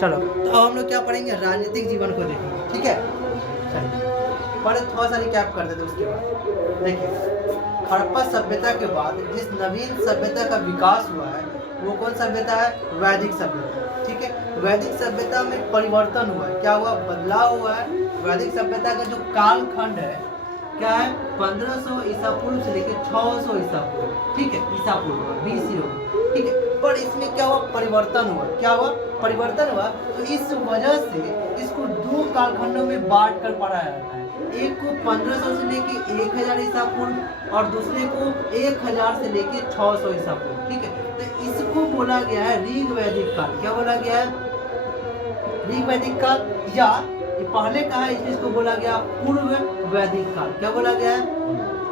चलो तो अब हम लोग क्या पढ़ेंगे, राजनीतिक जीवन को देखेंगे, ठीक है। चलिए पहले थोड़ा सा रिकैप कर देते उसके बाद। देखिए हड़प्पा सभ्यता के बाद जिस नवीन सभ्यता का विकास हुआ है वो कौन सभ्यता है, वैदिक सभ्यता, ठीक है। वैदिक सभ्यता में परिवर्तन हुआ है, क्या हुआ, बदलाव हुआ है। वैदिक सभ्यता का जो कालखंड है क्या है, 1500 ईसा पूर्व से लेकर 600 ईसा पूर्व, ठीक है, ईसा पूर्व BC हो, ठीक है। पर इसमें क्या हुआ, परिवर्तन हुआ, क्या हुआ, परिवर्तन हुआ। तो इस वजह से इसको दो कालखंडों में बांट कर पढ़ाया जाता है। एक को 1500 से लेके 1000 ईसा पूर्व और दूसरे को 1000 से लेके 600 ईसा पूर्व, ठीक है। तो इसको बोला गया है ऋग वैदिक काल। क्या बोला गया है, ऋग वैदिक काल, या ये पहले का है इसलिए इसको बोला गया पूर्व वैदिक काल। क्या बोला गया है,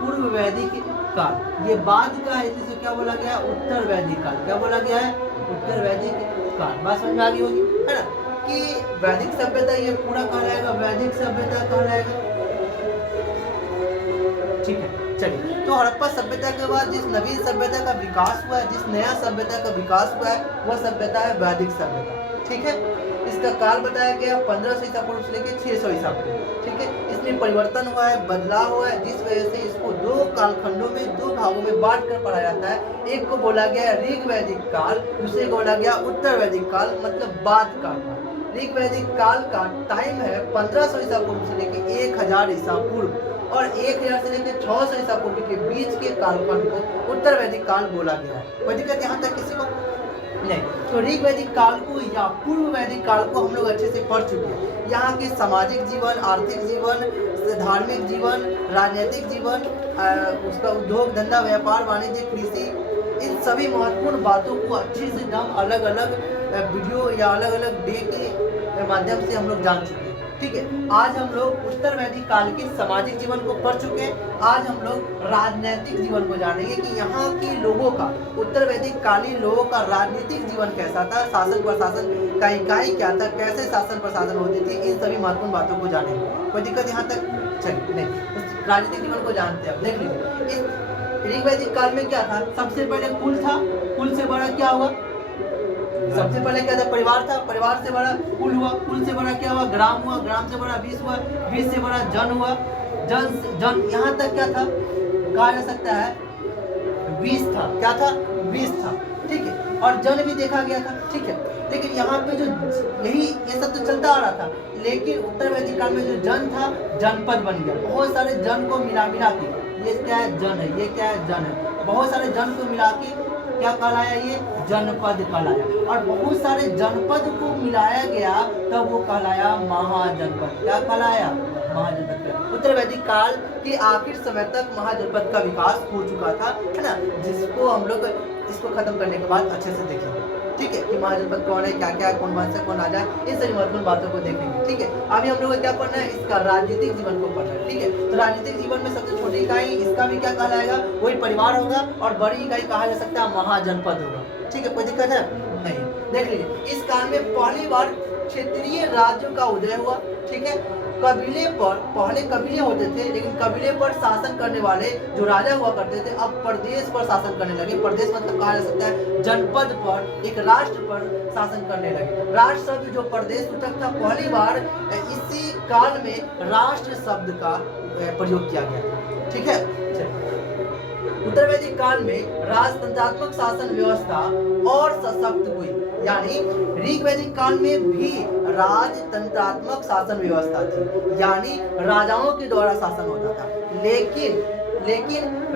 पूर्व वैदिक काल। ये बाद का है इसलिए क्या बोला गया है, उत्तर वैदिक काल। क्या बोला गया है, उत्तर वैदिक काल। बात समझ में आ गई होगी, है ना, कि वैदिक सभ्यता ये पूरा कहलाएगा वैदिक सभ्यता कहलाएगा, ठीक है। चलिए तो हड़प्पा सभ्यता के बाद जिस नवीन सभ्यता का विकास हुआ है, जिस नया सभ्यता का विकास हुआ है वह सभ्यता है वैदिक सभ्यता, ठीक है। इसका काल बताया गया 1500 ईसा पूर्व से लेकर 600 ईसा पूर्व, ठीक है। इसमें परिवर्तन हुआ है, बदलाव हुआ है, जिस वजह से इसको दो कालखंडों में, दो भागों में बांट कर पढ़ाया जाता है। एक को बोला गया ऋग वैदिक काल, दूसरे को बोला गया उत्तर वैदिक काल, मतलब बाद का काल। ऋग वैदिक काल का टाइम है 1500 ईसा पूर्व से लेकर 1000 ईसा पूर्व, और 1000 से लेकर 600 ईसा पूर्व के बीच के कालखंड को उत्तर वैदिक काल बोला गया है। कोई दिक्कत यहाँ तक किसी को नहीं। तो ऋग वैदिक काल को या पूर्व वैदिक काल को हम लोग अच्छे से पढ़ चुके हैं। यहाँ के सामाजिक जीवन, आर्थिक जीवन, धार्मिक जीवन, राजनीतिक जीवन, उसका उद्योग धंधा, व्यापार वाणिज्य, कृषि, इन सभी महत्वपूर्ण बातों को अच्छे से हम अलग अलग वीडियो या अलग अलग डे के माध्यम से हम लोग जान चुके हैं, ठीक है। आज हम लोग उत्तर वैदिक काल के सामाजिक जीवन को पढ़ चुके हैं। आज हम लोग राजनीतिक जीवन को जानेंगे कि यहाँ के लोगों का, उत्तर वैदिक कालीन लोगों का राजनीतिक जीवन कैसा था, शासन प्रशासन का इकाई क्या था, कैसे शासन प्रशासन होती थी, इन सभी महत्वपूर्ण बातों को जानेंगे। कोई दिक्कत यहाँ तक, चलिए नहीं, राजनीतिक जीवन को जानते हैं। देख लीजिए इस ऋग वैदिक काल में क्या था, सबसे पहले कुल था, कुल से बड़ा क्या हुआ, सबसे पहले क्या था, परिवार था, परिवार से बड़ा कुल हुआ, कुल से बड़ा क्या हुआ, ग्राम हुआ, ग्राम से बड़ा 20 हुआ, 20 से बड़ा जन हुआ, जन यहाँ तक क्या था, कहा जा सकता है 20 था, क्या था, 20 था, ठीक है। और जन भी देखा गया था, ठीक है। लेकिन यहाँ पे जो यही ये सब तो चलता आ रहा था, लेकिन उत्तर वैदिक काल में जो जन था जनपद बन गया। बहुत सारे जन को मिला के, ये क्या है, जन है, ये क्या है, जन है, बहुत सारे जन को मिला के क्या कहलाया, ये जनपद कहलाया। और बहुत सारे जनपद को मिलाया गया तब वो कहलाया महाजनपद। क्या कहलाया, महाजनपद। उत्तर वैदिक काल के आखिर समय तक महाजनपद का विकास हो चुका था, है ना, जिसको हम लोग इसको खत्म करने के बाद अच्छे से देखेंगे, ठीक है, कि महाजनपद कौन है, क्या क्या है, कौन वंश है, कौन राजा है, इन सभी महत्वपूर्ण बातों को देखेंगे, ठीक है। अभी हम लोग को क्या पढ़ना है, इसका राजनीतिक जीवन को पढ़ना है, ठीक है। तो राजनीतिक जीवन में सबसे छोटी इकाई, इसका भी क्या कहलाएगा, वही परिवार होगा, और बड़ी इकाई कहा जा सकता है महाजनपद होगा, ठीक है। कोई दिक्कत है नहीं। देख लीजिए इस काल में पहली बार क्षेत्रीय राज्यों का उदय हुआ, ठीक है। कबीले पर, पहले कबीले होते थे, लेकिन कबीले पर शासन करने वाले जो राजा हुआ करते थे अब प्रदेश पर शासन करने लगे। प्रदेश मतलब कहा जा सकता है जनपद पर, एक राष्ट्र पर शासन करने लगे। राष्ट्र शब्द जो प्रदेश सूचक था, पहली बार इसी काल में राष्ट्र शब्द का प्रयोग किया गया, ठीक है। उत्तर वैदिक काल में राजतंत्रात्मक शासन व्यवस्था और सशक्त हुई, यानी ऋग वैदिक काल में भी राजतंत्रात्मक शासन व्यवस्था थी, यानी राजाओं के द्वारा शासन होता था। लेकिन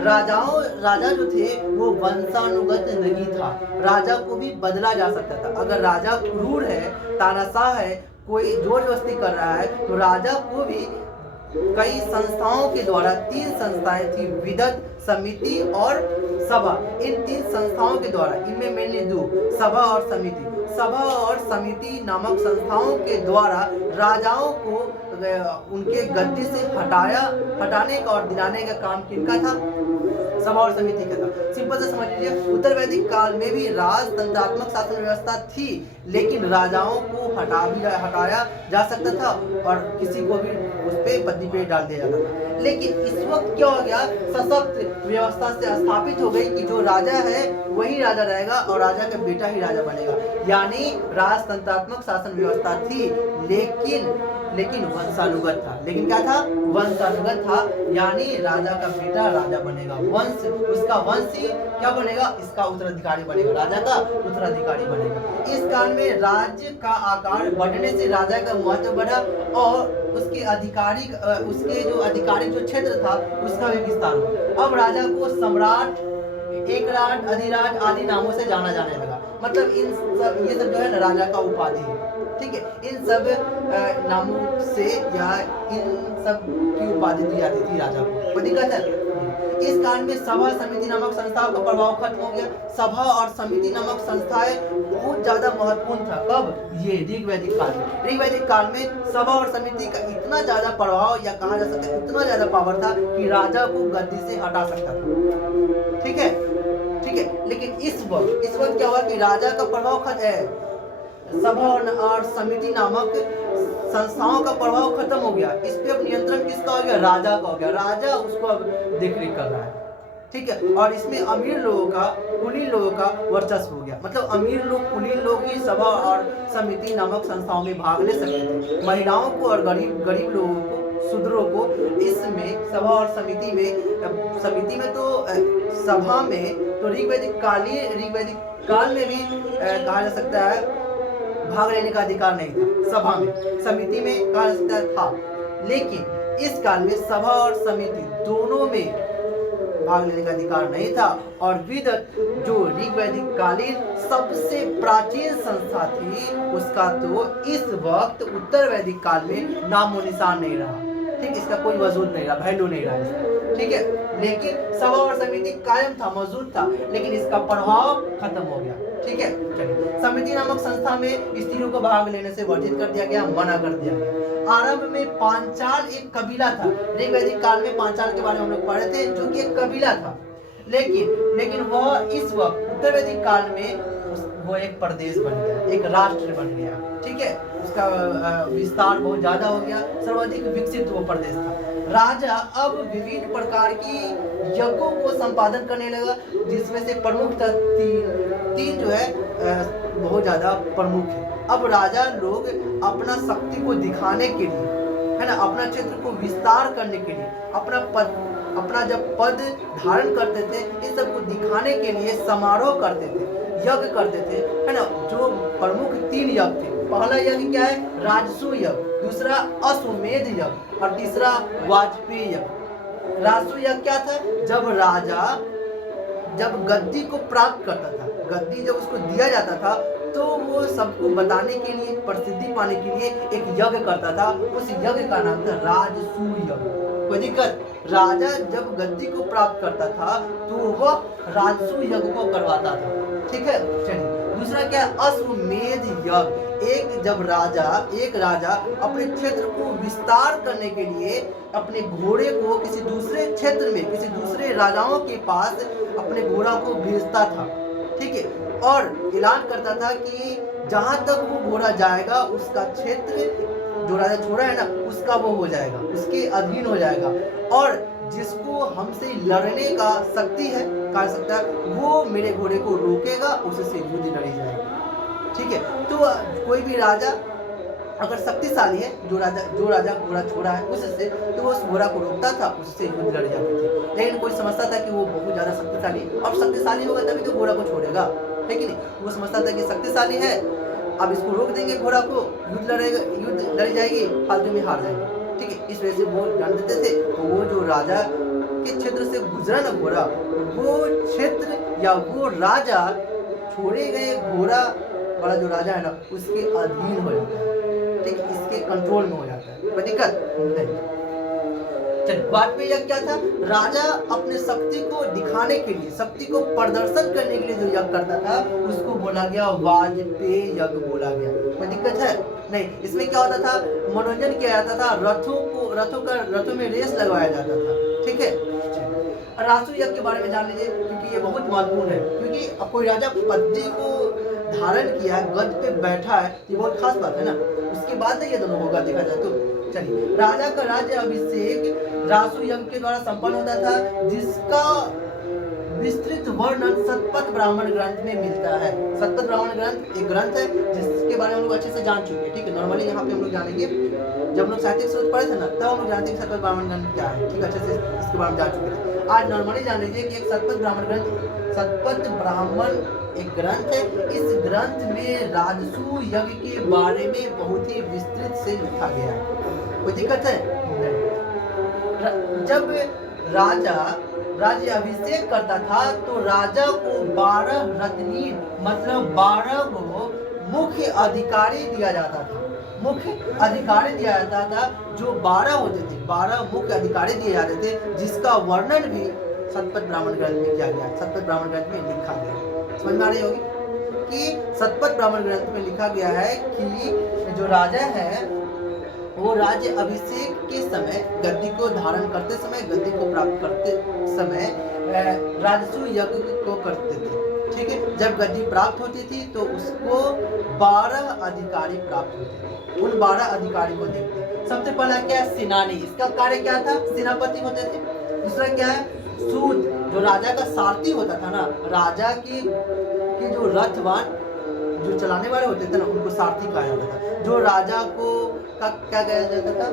राजा जो थे वो वंशानुगत नहीं था, राजा को भी बदला जा सकता था। अगर राजा क्रूर है, तानाशाह है, कोई जोर जबरदस्ती कर रहा है, तो राजा को भी कई संस्थाओं के द्वारा, 3 संस्थाएं थी, विदत, समिति और सभा। इन 3 संस्थाओं के द्वारा, इनमें मेनली 2, सभा और समिति, सभा और समिति नामक संस्थाओं के द्वारा राजाओं को उनके गद्दी से हटाने का और दिलाने का काम किनका था, सभा और समिति क्या था। सिंपल से समझ लीजिए, उत्तर वैदिक काल में भी राजतंत्रात्मक शासन व्यवस्था थी, लेकिन राजाओं को हटाया जा सकता था और किसी को भी उस पे पदवी पे डाल दिया जाता था। लेकिन इस वक्त क्या हो गया, सशक्त व्यवस्था से स्थापित हो गई कि जो राजा है वही राजा रहेगा और राजा का बेटा ही राजा बनेगा। यानी राजतंत्रात्मक शासन व्यवस्था थी, लेकिन वंशानुगत था। लेकिन क्या था? वंशानुगत था, यानी राजा का बेटा राजा बनेगा, वंश उसका वंश ही क्या बनेगा, इसका उत्तराधिकारी बनेगा, राजा का उत्तराधिकारी बनेगा। इस काल में राज्य का आकार बढ़ने से राजा का महत्व बढ़ा और उसके जो आधिकारिक जो क्षेत्र था उसका भी विस्तार हुआ। अब राजा को सम्राट, एकराट, अधिराज आदि नामों से जाना जाने लगा। मतलब ये सब जो है ना राजा का उपाधि है, ठीक है। इन सब नामों से या इन सब की उपाधि दी जाती थी राजा को। कोई दिक्कत है? इस काल में सभा समिति नामक संस्थाओं का प्रभाव खत्म हो गया। सभा और समिति नामक संस्थाएं बहुत ज्यादा महत्वपूर्ण था। कब? ये ऋग वैदिक काल में। ऋग वैदिक काल में सभा और समिति का इतना ज्यादा प्रभाव या कहा जा सकता है इतना ज्यादा पावर था कि राजा को गद्दी से हटा सकता था। ठीक है, ठीक है। लेकिन इस वक्त क्या हुआ कि राजा का प्रभाव सभा और समिति नामक संस्थाओं का प्रभाव खत्म हो गया। इस पे अब नियंत्रण किसका हो गया? राजा का हो गया। राजा उसको अब देखरेख कर रहा है, ठीक है। और इसमें अमीर लोगों का, कुलीन लोगों का वर्चस्व हो गया। मतलब अमीर लोग, कुलीन लोग ही सभा और समिति नामक संस्थाओं में भाग ले सकते थे। महिलाओं को और गरीब लोगों को, शूद्रों को इसमें सभा और समिति में तो सभा में तो ऋग वैदिक काल में भी कहा जा सकता है भाग लेने का अधिकार नहीं था। सभा में, समिति में कहा जा सकता था, लेकिन इस काल में सभा और समिति दोनों में भाग लेने का अधिकार नहीं था। और विदत जो ऋग वैदिक कालीन सबसे प्राचीन संस्था थी, उसका तो इस वक्त उत्तर वैदिक काल में नामो निशान नहीं रहा, ठीक। इसका कोई वजूद नहीं रहा, वैल्यू नहीं रहा इसका, ठीक है। लेकिन सभा और समिति कायम था, मौजूद था, लेकिन इसका प्रभाव खत्म हो गया, ठीक है। चलिए, समिति नामक संस्था में स्त्रियों को भाग लेने से वर्जित कर दिया गया, मना कर दिया गया। आरंभ में पांचाल एक कबीला था। ऋग वैदिक काल में पांचाल के बारे में हम लोग पढ़े थे, जो कि एक कबीला था। लेकिन वह इस वक्त उत्तर वैदिक काल में वो एक प्रदेश बन गया, एक राष्ट्र बन गया, ठीक है। उसका विस्तार बहुत ज्यादा हो गया, सर्वाधिक विकसित वो प्रदेश था। राजा अब विभिन्न प्रकार की यज्ञों को संपादन करने लगा, जिसमें से प्रमुख तीन जो है बहुत ज्यादा प्रमुख है। अब राजा लोग अपना शक्ति को दिखाने के लिए, है ना, अपना क्षेत्र को विस्तार करने के लिए, अपना जब पद धारण करते थे, इन सबको दिखाने के लिए समारोह करते थे, यज्ञ करते थे, है ना। जो प्रमुख 3 यज्ञ थे, पहला यज्ञ क्या है? राजसूय यज्ञ, दूसरा अश्वमेध यज्ञ और तीसरा वाजपेयी यज्ञ। राजसूय यज्ञ क्या था? जब राजा गद्दी को प्राप्त करता था, गद्दी जब उसको दिया जाता था, तो वो सबको बताने के लिए, प्रसिद्धि पाने के लिए एक यज्ञ करता था। उस यज्ञ का नाम था राजसूय यज्ञ। कोई दिक्कत? राजा जब गद्दी को प्राप्त करता था तो वह राजसूय यज्ञ को करवाता था, ठीक है। चलिए, दूसरा क्या है? अश्वमेध यज्ञ। एक राजा अपने क्षेत्र को विस्तार करने के लिए अपने घोड़े को किसी दूसरे क्षेत्र में, किसी दूसरे राजाओं के पास अपने घोड़ा को भेजता था, ठीक है। और ऐलान करता था कि जहां तक वो घोड़ा जाएगा, उसका क्षेत्र जो राजा छोड़ा है ना, उसका वो हो जाएगा, उसके अधीन हो जाएगा। और जिसको हमसे लड़ने का शक्ति है, कह सकता है, वो मेरे घोड़े को रोकेगा, उससे युद्ध लड़ी जाएगी, ठीक है। तो कोई भी राजा अगर शक्तिशाली है, जो राजा घोड़ा छोड़ा है उससे, तो वो उस घोड़ा को रोकता था, उससे युद्ध लड़ जाते थे। लेकिन कोई समझता था कि वो बहुत ज्यादा शक्तिशाली, अब शक्तिशाली होगा तभी तो घोड़ा को छोड़ेगा, है कि नहीं। वो समझता था कि शक्तिशाली है, अब इसको रोक देंगे घोड़ा को, युद्ध लड़ी जाएगी, फालतू में हार जाएंगे, ठीक है। इस वजह से वो जान देते थे, तो वो जो राजा के क्षेत्र से गुजरा ना घोड़ा, वो क्षेत्र या वो राजा छोड़े गए घोड़ा वाला जो राजा है ना, उसके अधीन हो जाता है, ठीक है, इसके कंट्रोल में हो जाता है। कोई दिक्कत नहीं। चलिए, वाजपेयी यज्ञ क्या था? राजा अपने शक्ति को दिखाने के लिए, शक्ति को प्रदर्शन करने के लिए जो यज्ञ करता था, उसको बोला गया वाजपेयी यज्ञ बोला गया। कोई दिक्कत है? नहीं। इसमें क्या होता था? मनोरंजन किया जाता था, रथों में रेस लगवाया जाता था, ठीक है। रासु यज्ञ के बारे में जान लीजिए, क्योंकि ये बहुत महत्वपूर्ण है। क्योंकि अब कोई राजा पत्नी को धारण किया है, गद्य पे बैठा है, ये बहुत खास बात है ना। उसके बाद ये दोनों होगा देखा जाए तो। चलिए, राजा का राज्य अभिषेक रासु यज्ञ के द्वारा संपन्न होता था, जिसका विस्तृत वर्णन सतपथ ब्राह्मण ग्रंथ में मिलता है। सतपथ ब्राह्मण ग्रंथ एक ग्रंथ है जिसके बारे में हम लोग अच्छे से जान चुके हैं, ठीक है। नॉर्मली यहाँ पे हम लोग जानेंगे, जब हम लोग साहित्यिक स्रोत पढ़े थे ना, तब हम लोग जानते हैं कि सतपथ ब्राह्मण ग्रंथ क्या है, ठीक है, अच्छे से इसके बारे में जान चुके थे। आज नॉर्मली जान लीजिए कि एक सतपथ ब्राह्मण ग्रंथ, सतपथ ब्राह्मण एक ग्रंथ है। इस ग्रंथ में राजसू यज्ञ के बारे में बहुत ही विस्तृत से लिखा गया है। कोई दिक्कत है? जब राजा राज्य अभिषेक करता था तो राजा को 12 रत्नीन मतलब 12 को मुख्य अधिकारी दिया जाता था। मुख्य अधिकारी दिया जाता था, जो 12 होते थे, 12 मुख्य अधिकारी दिए जाते थे, जिसका वर्णन भी सतपथ ब्राह्मण ग्रंथ में किया गया। सतपथ ब्राह्मण ग्रंथ में लिखा गया, समझ में आ रही होगी कि सतपथ ब्राह्मण ग्रंथ में लिखा गया है कि जो राजा है वो राज्य अभिषेक के समय, गद्दी को धारण करते समय, गद्दी को प्राप्त करते समय राजसू यज्ञ को करते थे, ठीक है। जब गद्दी प्राप्त होती थी तो उसको 12 अधिकारी प्राप्त होते थे। उन 12 अधिकारी को देखते। सबसे पहला क्या है? सेनानी, इसका कार्य क्या था? सेनापति होते थे। दूसरा क्या है? सूत, जो राजा का सारथी होता था ना, राजा के जो रथवान जो चलाने वाले होते थे ना, उनको सारथी कहा जाता था। जो राजा को क्या कहा जाता था?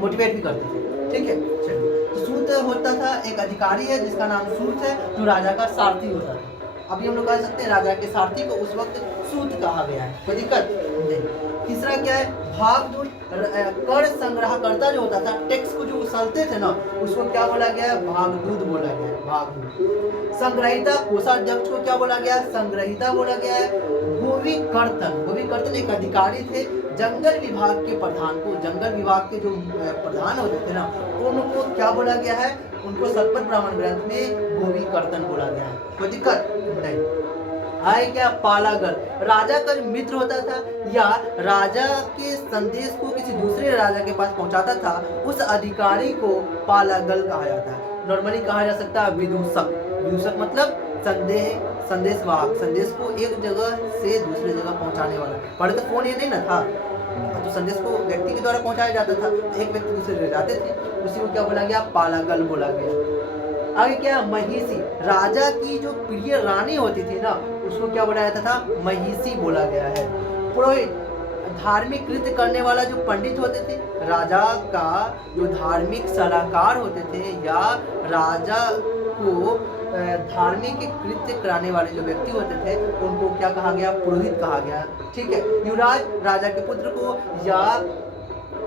मोटिवेट भी करते थे, ठीक है। चलिए, तो सूत होता था, एक अधिकारी है जिसका नाम सूत है, जो राजा का सारथी होता था। अभी हम लोग कह सकते हैं राजा के सारथी को उस वक्त सूत कहा गया है, कोई दिक्कत नहीं। तीसरा क्या है? भागदूत, कर संग्रहकर्ता जो होता था, टैक्स को जो उछलते थे ना, उसको क्या बोला गया है? भागदूत बोला गया है, भागदूत। संग्रहिता, कोषाध्यक्ष को क्या बोला गया है? संग्रहिता बोला गया है। गोविकर्तन, गोविकर्तन एक अधिकारी थे, जंगल विभाग के प्रधान को, जंगल विभाग के जो प्रधान होते थे ना, उनको क्या बोला गया है? उनको सतपथ ब्राह्मण ग्रंथ में गोविकर्तन बोला गया है, कोई दिक्कत नहीं। आए क्या? पालागल, राजा का जो मित्र होता था या राजा के संदेश को किसी दूसरे राजा के पास पहुंचाता था, उस अधिकारी को पालागल कहा जाता है। नॉर्मली कहा जा सकता है विदूषक। विदूषक मतलब संदेशवाहक, संदेश को एक जगह से दूसरे जगह पहुंचाने वाला। पहले तो फोन ये नहीं ना था, तो संदेश को व्यक्ति के द्वारा पहुंचाया जाता था, एक व्यक्ति दूसरे जगह जाते थे, उसी को क्या बोला गया? पालागल बोला गया। आगे क्या? महिषी, राजा की जो प्रिय रानी होती थी ना, उसको क्या बोला जाता था? महिषी बोला गया है। पुरोहित, धार्मिक कृत्य करने वाला जो पंडित होते थे, राजा का जो धार्मिक सलाहकार होते थे या राजा को धार्मिक कृत्य कराने वाले जो व्यक्ति होते थे, उनको क्या कहा गया? पुरोहित कहा गया, ठीक है। युवराज, राजा के पुत्र को या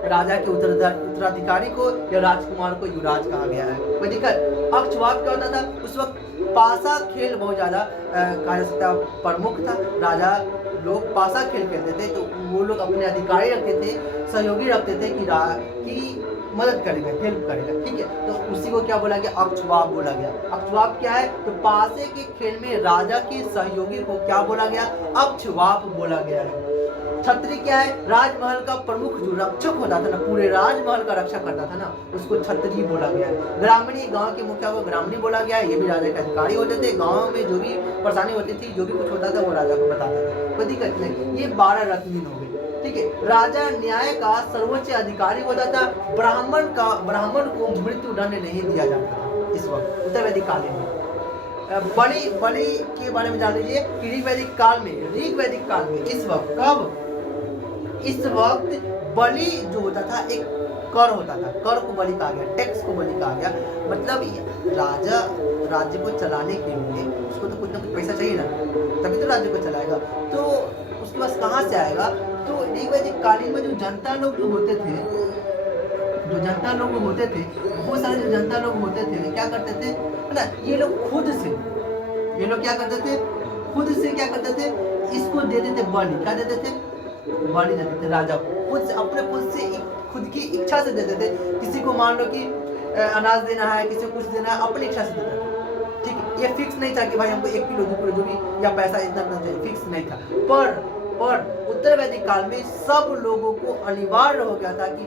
राजा के उत्तराधिकारी को या राजकुमार को युवराज कहा गया है, कोई दिक्कत? अक्षवाप क्या होता था? उस वक्त पासा खेल बहुत ज्यादा कहा जा सकता है प्रमुख था। राजा लोग पासा खेल खेलते थे, तो वो लोग अपने अधिकारी रखते थे, सहयोगी रखते थे कि मदद करेगा, हेल्प करेगा, ठीक है। तो उसी को क्या बोला गया? अक्षवाप बोला गया। अक्षवाप क्या है? तो पासे के खेल में राजा के सहयोगी को क्या बोला गया? अक्षवाप बोला गया है। छत्री क्या है? राजमहल का प्रमुख जो रक्षक होता था ना, पूरे राजमहल का रक्षा करता था ना, उसको छत्री बोला गया है। ग्रामीणी, गांव के मुखिया को ग्रामीणी बोला गया है। ये भी राजा के अधिकारी होते थे, गांव में जो भी परेशानी होती थी, जो भी कुछ होता था, वो राजा को बताता था, कोई दिक्कत नहीं। ये 12 रत्नीन हो गए, ठीक है। राजा न्याय का सर्वोच्च अधिकारी होता था। ब्राह्मण को मृत्यु दंड नहीं दिया जाता था इस वक्त उत्तर वैदिक काल में। बलि के बारे में जान लीजिए कि ऋग वैदिक काल में इस वक्त कब? इस वक्त बलि जो होता था एक कर होता था, कर को बलि कहा गया, टैक्स को बलि कहा गया। मतलब राजा राज्य को चलाने के लिए उसको तो कुछ ना कुछ पैसा चाहिए ना, तभी तो राज्य को चलाएगा। तो उसके पास कहाँ से आएगा? तो ऋग वैदिक कालीन में जो जनता लोग जो होते थे, बहुत सारे जो जनता लोग होते थे, क्या करते थे ना, ये लोग खुद से क्या करते थे? इसको देते थे बलि। क्या देते थे? बलि देते थे राजा को, खुद की इच्छा से देते थे। किसी को मान लो कि अनाज देना है, किसी को कुछ देना है, अपनी इच्छा से देते थे, ठीक है। ये फिक्स नहीं था कि भाई हमको 1 किलो 2 किलो जो भी या पैसा इतना चाहिए, फिक्स नहीं था। पर उत्तर वैदिक काल में सब लोगों को अनिवार्य हो गया था कि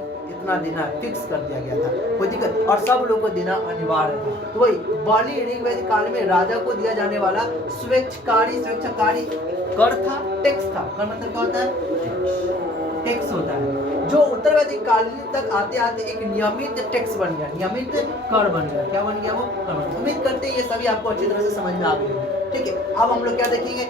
कितना देना है फिक्स कर दिया गया था, कोई दिक्कत, और सब लोग को देना अनिवार्य था। तो वही बाली ऋग्वैदिक काल में राजा को दिया जाने वाला स्वेच्छाकारी कर था, टैक्स था। कर मतलब क्या होता है? टैक्स होता है, जो उत्तर वैदिक काल तक आते आते एक नियमित टैक्स बन गया, नियमित कर बन गया। क्या बन गया? वो कर बन गया। उम्मीद करते हैं ये सभी आपको अच्छी तरह से समझ में आ गई। ठीक है, अब हम लोग क्या देखेंगे?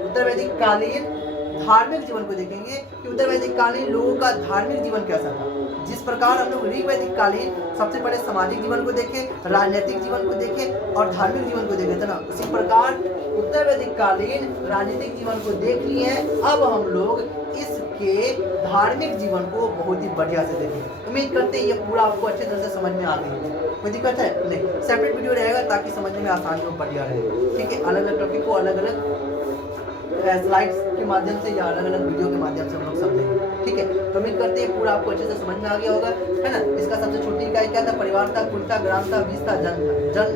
उत्तर वैदिक कालीन धार्मिक जीवन को देखेंगे कि उत्तर वैदिक कालीन लोगों का धार्मिक जीवन कैसा था। जिस प्रकार हम लोग ऋग्वैदिक कालीन सबसे पहले सामाजिक जीवन को देखे, राजनीतिक जीवन को देखे और धार्मिक जीवन को देखे थे ना, उसी प्रकार उत्तर वैदिक कालीन राजनीतिक जीवन को देख लिए। अब हम लोग इसके धार्मिक जीवन को बहुत ही बढ़िया से देखेंगे। उम्मीद करते हैं ये पूरा आपको अच्छे तरह से समझ में आ गई। कोई दिक्कत है? नहीं, सेपरेट वीडियो रहेगा ताकि समझने में आसानी हो, बढ़िया रहे। ठीक है, अलग अलग टॉपिक को अलग अलग स्लाइड्स के माध्यम से या अलग अलग वीडियो के माध्यम से हम लोग समझेंगे। ठीक है, तो उम्मीद करते हैं पूरा आपको अच्छे से समझ में आ गया होगा, है ना। इसका सबसे छोटी इकाई क्या था? परिवार था, कुल था, ग्राम था, बीज था, जन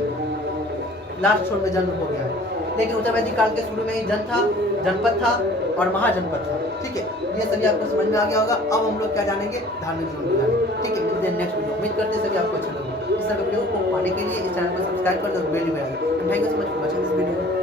लास्ट छोर में जन्म हो गया है। लेकिन उत्तर वैदिक काल के शुरू में ही जन था, जनपद था और महाजनपद था। ठीक है, ये सभी आपको समझ में आ गया होगा। अब हम लोग क्या जानेंगे? धार्मिक जीवन को जानेंगे। ठीक है, मिलते हैं नेक्स्ट वीडियो। उम्मीद करते हैं सभी आपको अच्छा लगा। इस तरह वीडियो को पाने के लिए इस चैनल को सब्सक्राइब कर दो, बेल भी बजा दो। Thank you so much for watching this video.